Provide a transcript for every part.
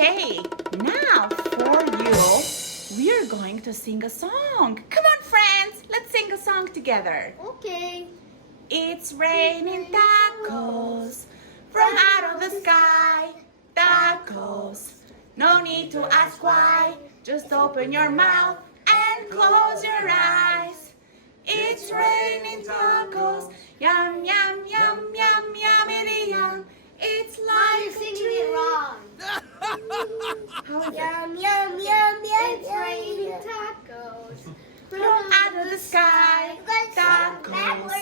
Okay, now for you, we are going to sing a song. Come on, friends, let's sing a song together. Okay. It's raining tacos from out of the sky. Tacos, no need to ask why. Just open your mouth and close your eyes. It's raining tacos. Yum, yum, yum, yum, yummity yum. It's Why like are you singing it wrong? How is it? Yum, yum, yum, yum. It's raining tacos. From out of the sky. Tacos,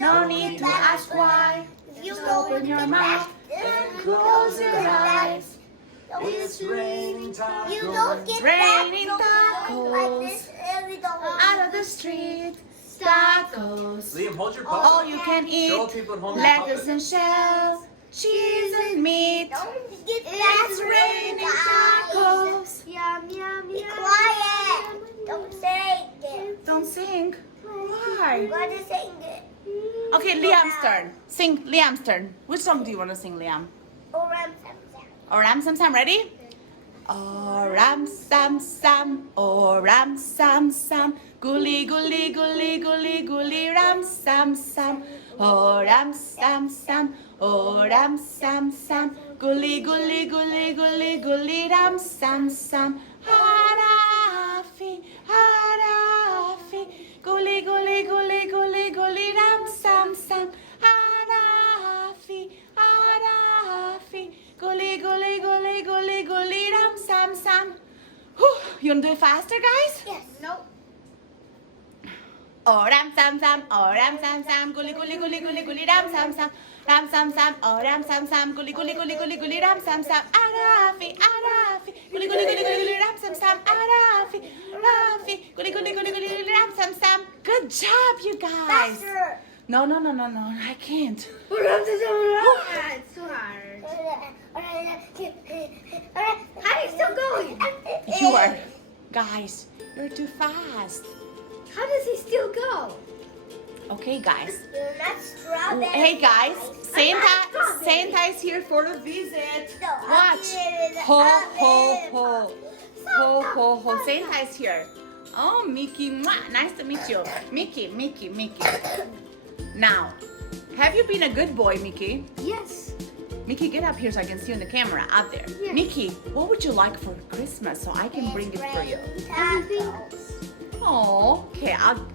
no need to ask why. Just open your mouth and close your eyes. It's raining tacos. You don't get It's raining back like tacos. this every time. Out of the street, tacos. Liam, hold your All paw. you can Show eat, people at home. lettuce and shells, cheese and meat. Don't get It's raining tacos. Yum, yum, Be yum. quiet. Don't say it. Don't sing. Why? You gotta sing it. Okay, Liam's turn. Sing Liam's turn. Which song do you want to sing, Liam? Oh, Ram Sam Sam. Oh, Ram Sam Sam, ready? Oh, Ram Sam Sam, oh, Ram Sam Sam, gully, gully, gully, gully, gully, Ram Sam Sam, oh, Ram Sam Sam, oh, Ram Sam Sam, gully, gully, gully, gully, gully, Ram Sam Sam, Harafi, Harafi, gully, gully, gully, gully, gully, Ram Sam Sam, Harafi, Harafi, gully, gully, gully, gully, gully, Ram Sam Sam. Whew, you wanna do it faster, guys? Yes. Nope. Oh, Ram Sam Sam, oh, Ram Sam Sam, gully, gully, gully, gully, gully, Ram Sam Sam, Ram Sam Sam, oh, Ram Sam Sam, gully, gully, gully, gully, gully, Ram Sam Sam, Arafi, Arafi, gully, gully, gully, gully, gully, Ram Sam Sam, Arafi, Rafi, gully, gully, gully, gully, gully, Ram Sam Sam. Good job, you guys. Faster. No, no, no, no, no, I can't. It's too hard. How are you still going? You are, guys, you're too fast. How does he still go? Okay, guys. You're not strawberry. Hey, guys, Santa, strawberry. Santa is here for a visit. No, I'm Watch. here. Ho, I'm ho, here. ho. Ho, ho, ho. Santa is here. Oh, Mickey. Mwah. Nice to meet you. Mickey, Mickey, Mickey. Now, have you been a good boy, Mickey? Yes. Mickey, get up here so I can see you in the camera out there. Yeah. Mickey, what would you like for Christmas so I can bring it for you? Everything. Oh, okay. I'll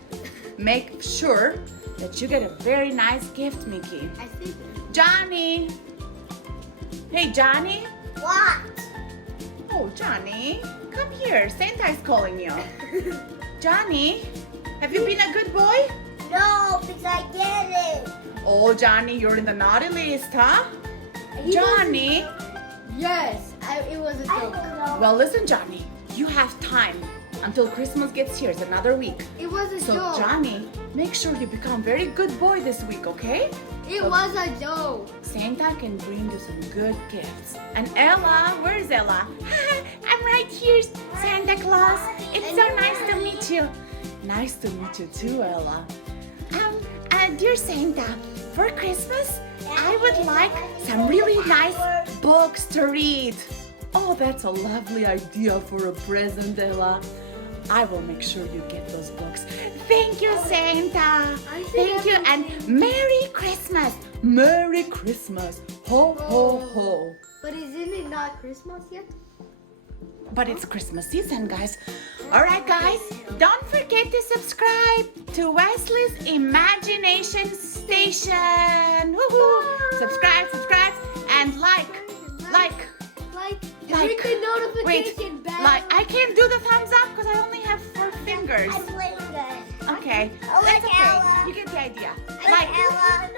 make sure that you get a very nice gift, Mickey. I think. Johnny. Hey, Johnny. What? Oh, Johnny, come here. Santa is calling you. Johnny, have you been a good boy? No, because I get it. Oh, Johnny, you're in the naughty list, huh? He Johnny. Yes. It was a I joke. don't know. Well, listen, Johnny. You have time until Christmas gets here. It's another week. It was a So, joke. Johnny, make sure you become very good boy this week, okay? It was a joke. Santa can bring you some good gifts. And Ella, where is Ella? I'm right here, Santa Claus. It's so nice to meet you. Nice to meet you too, Ella. Dear Santa, for Christmas, I would like some really nice books to read. Oh, that's a lovely idea for a present, Ella. I will make sure you get those books. Thank you, Santa. Thank you, and Merry Christmas. Merry Christmas. Ho, ho, ho. But isn't it not Christmas yet? But it's Christmas season, guys. All right, guys, don't forget to subscribe to Wesley's Imagination Station. Woohoo! Subscribe, subscribe, and like. Click the notification Wait, bell. like, I can't do the thumbs up because I only have 4 fingers. I'm playing good. Okay, I like that's okay. Ella. You get the idea. I like Ella.